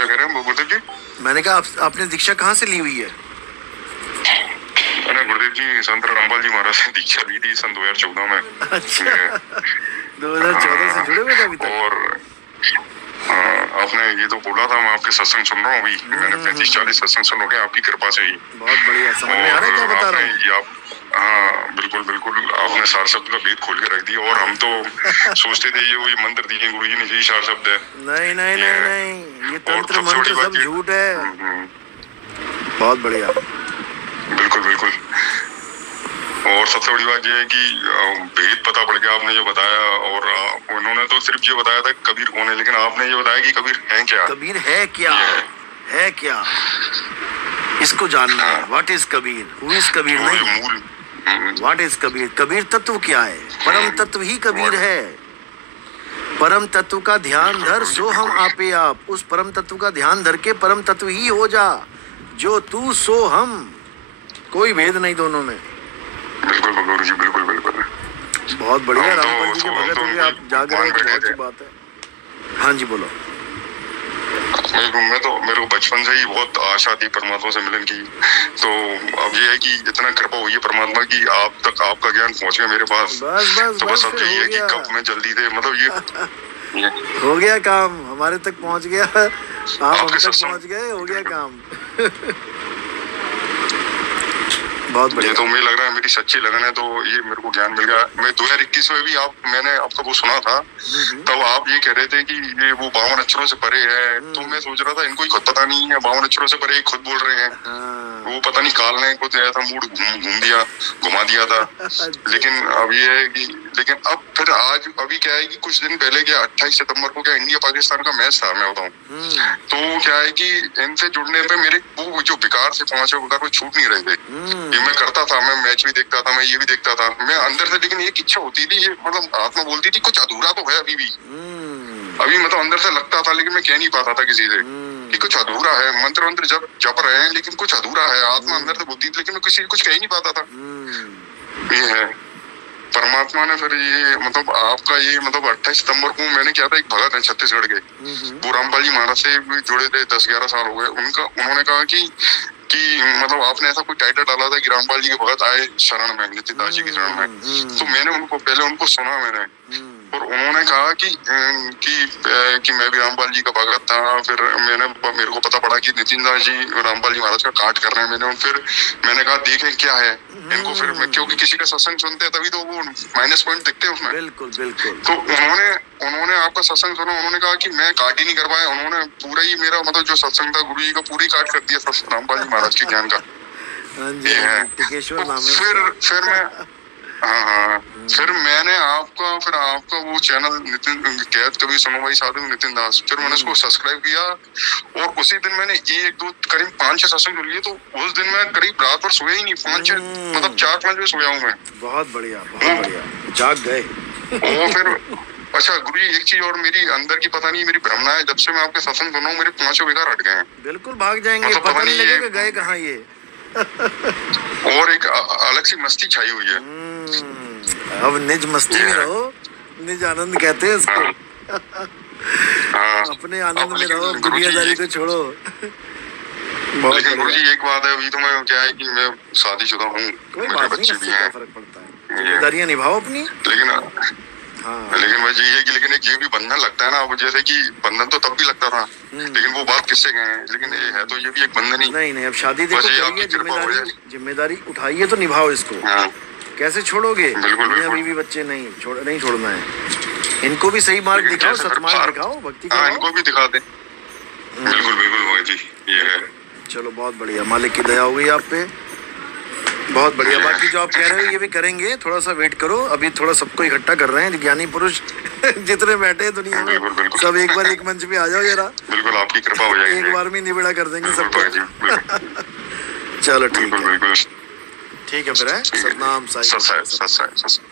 क्या कह रहे हैं गुरुदेव जी? मैंने कहा आपने दीक्षा कहाँ से ली हुई है? मैंने गुरुदेव जी संत रामपाल जी महाराज से दीक्षा ली थी सन 2014 में। अच्छा 2014 से जुड़े हुए थे अभी तक? और आपने ये तो बोला था, मैं आपके सत्संग सुन रहा हूँ अभी। मैंने 35-40 सत्संग सुन रखे आपकी कृपा से ही। बहुत बढ़िया, समझ में आ रहा है क्या बता रहा हूँ? हाँ बिल्कुल बिल्कुल, आपने सार शब्द का भेद खोल के रख दिया। और हम तो सोचते थे ये मंत्र दिए गुरु जी ने, यही सार शब्द है। नहीं नहीं नहीं नहीं, ये तंत्र मंत्र सब झूठ है। बहुत बढ़िया, बिल्कुल बिल्कुल। और सबसे बड़ी बात यह है कि भेद पता पड़ गया आपने जो बताया। और उन्होंने तो सिर्फ ये बताया था कबीर कौन है, लेकिन आपने ये बताया कि कबीर है क्या। कबीर है क्या? है क्या, इसको जानना है। What is Kabir? Who is Kabir नहीं, व्हाट इज कबीर? कबीर तत्व क्या है? परम तत्व ही कबीर है। परम तत्व का ध्यान धर सो हम आपे आप। उस परम तत्व का ध्यान धर के परम तत्व ही हो जा। जो तू सो हम, कोई भेद नहीं दोनों में। बिल्कुल गुरु जी, बिल्कुल बिल्कुल। बहुत बढ़िया, रामपाल जी के भगत हो गए आप, जाग रहे हैं, बहुत अच्छी बात है। हाँ जी बोलो। मैं तो, मेरे को बचपन से ही बहुत आशा थी परमात्मा से मिलने की। तो अब ये है कि इतना कृपा हुई है परमात्मा की आप तक, आपका ज्ञान पहुंच गया मेरे पास। तो बस अब यही है कि कब मैं जल्दी से, मतलब ये हो गया काम, हमारे तक पहुंच गया, आप हम तक पहुंच गए, हो गया काम। बहुत बढ़िया। ये तो मुझे लग रहा है मेरी सच्ची लगन है, तो ये मेरे को ज्ञान मिल गया। मैं 2021 में भी मैंने आपका वो सुना था, तब आप ये कह रहे थे कि ये वो 52 अक्षरों से परे है। तो मैं सोच रहा था इनको खुद पता नहीं है 52 अक्षरों से परे, खुद बोल रहे हैं। वो पता नहीं काल ने कुछ ऐसा मूड घुमा दिया था। लेकिन अब ये है कि, लेकिन अब फिर आज अभी क्या है कि कुछ दिन पहले क्या 28 सितंबर को क्या इंडिया पाकिस्तान का मैच था, मैं बताऊं। तो क्या है कि इनसे जुड़ने पे मेरे वो जो विकार से 5 विकार वो छूट नहीं रहे थे। मैं करता था, मैं मैच भी देखता था, मैं ये भी देखता था मैं अंदर से, लेकिन एक इच्छा होती थी, ये मतलब आत्मा बोलती थी कुछ अधूरा तो है अभी भी। अभी मतलब अंदर से लगता था, लेकिन मैं कह नहीं पाता था किसी से कि कुछ अधूरा है। मंत्र जप रहे हैं, लेकिन कुछ अधूरा है। आत्मा अंदर से बोलती थी, लेकिन मैं किसी कुछ कह ही नहीं पाता था। ये है परमात्मा ने फिर ये, मतलब आपका ये, मतलब 28 सितंबर को मैंने क्या था, एक भगत है छत्तीसगढ़ के, वो रामपाल जी महाराज से जुड़े थे, 10-11 साल हो गए। उन्होंने कहा कि मतलब आपने ऐसा कोई टाइटल डाला था कि रामपाल जी के भगत आए शरण में, नितिन दास जी की शरण में। तो मैंने उनको सुना मैंने, और उन्होंने कहा कि मैं भी रामपाल जी का भगत था। फिर मेरे को पता पड़ा कि नितिन दास जी रामपाल जी महाराज का काट कर रहे हैं। फिर मैंने कहा देखें क्या है इनको। फिर क्योंकि किसी का सत्संग सुनते हैं तभी तो वो माइनस पॉइंट दिखते हैं उसमें। बिल्कुल बिल्कुल। तो उन्होंने आपका सत्संग सुना, उन्होंने कहा कि मैं काट ही नहीं कर पाया। उन्होंने पूरा ही मेरा, मतलब जो सत्संग था गुरु जी का, पूरी काट कर दिया रामपाल जी महाराज के ज्ञान का। फिर मैं फिर मैंने आपका वो चैनल नितिन कैद कभी सुनो भाई साधु नितिन दास, फिर मैंने उसको सब्सक्राइब किया। और उसी दिन मैंने करीब 5-6 सत्संग लिए। तो उस दिन मैं करीब रात भर सोया ही नहीं, 5-6 मतलब 4-5 बजे सोया हूँ मैं। बहुत बढ़िया जाग गए। और फिर अच्छा गुरु जी, एक चीज और मेरी अंदर की पता नहीं मेरी भ्रमणा है, जब से मैं आपके सत्संग सुना हूँ मेरे 5 विकार हट गए हैं। बिल्कुल भाग जाएंगे, मतलब पता नहीं लगेगा गए कहाँ ये। और एक अलग सी मस्ती छाई हुई है। अब निज मस्ती में रहो, निज आनंद कहते हैं इसको। अपने आनंद में रहो, दुनियादारी को छोड़ो। लेकिन गुरु जी एक बात है, अभी तो मैं क्या है कि मैं शादीशुदा हूँ, मेरे बच्चे भी हैं, फर्क पड़ता है, जिम्मेदारियां निभाओ अपनी। लेकिन वह ये है कि लेकिन एक ये भी बंधन लगता है ना, अब जैसे कि बंधन तो तब भी लगता था, लेकिन वो बात किससे गए हैं, लेकिन ये है तो ये भी एक बंधन ही। नहीं अब शादी देखो करिए, जिम्मेदारी उठाइए तो निभाओ इसको। कैसे छोड़ोगे? अभी भी बच्चे नहीं छोड़ना है। इनको भी सही मार्ग दिखाओ, सत्मार्ग दिखाओ, भक्ति कराओ, इनको भी दिखा दे। बिल्कुल बिल्कुल जी, ये है। चलो बहुत बढ़िया, मालिक की दया हो गई आप पे, बहुत बढ़िया। बाकी जो आप कह रहे हो ये भी करेंगे, थोड़ा सा वेट करो। अभी थोड़ा सबको इकट्ठा कर रहे हैं, ज्ञानी पुरुष जितने बैठे हैं दुनिया में, सब एक बार एक मंच पे आ जाओ जरा। बिल्कुल आपकी कृपा हो जाएगी, एक बार में निबेड़ा कर देंगे सबको। चलो ठीक है, ठीक है फिर है। सतनाम साईं।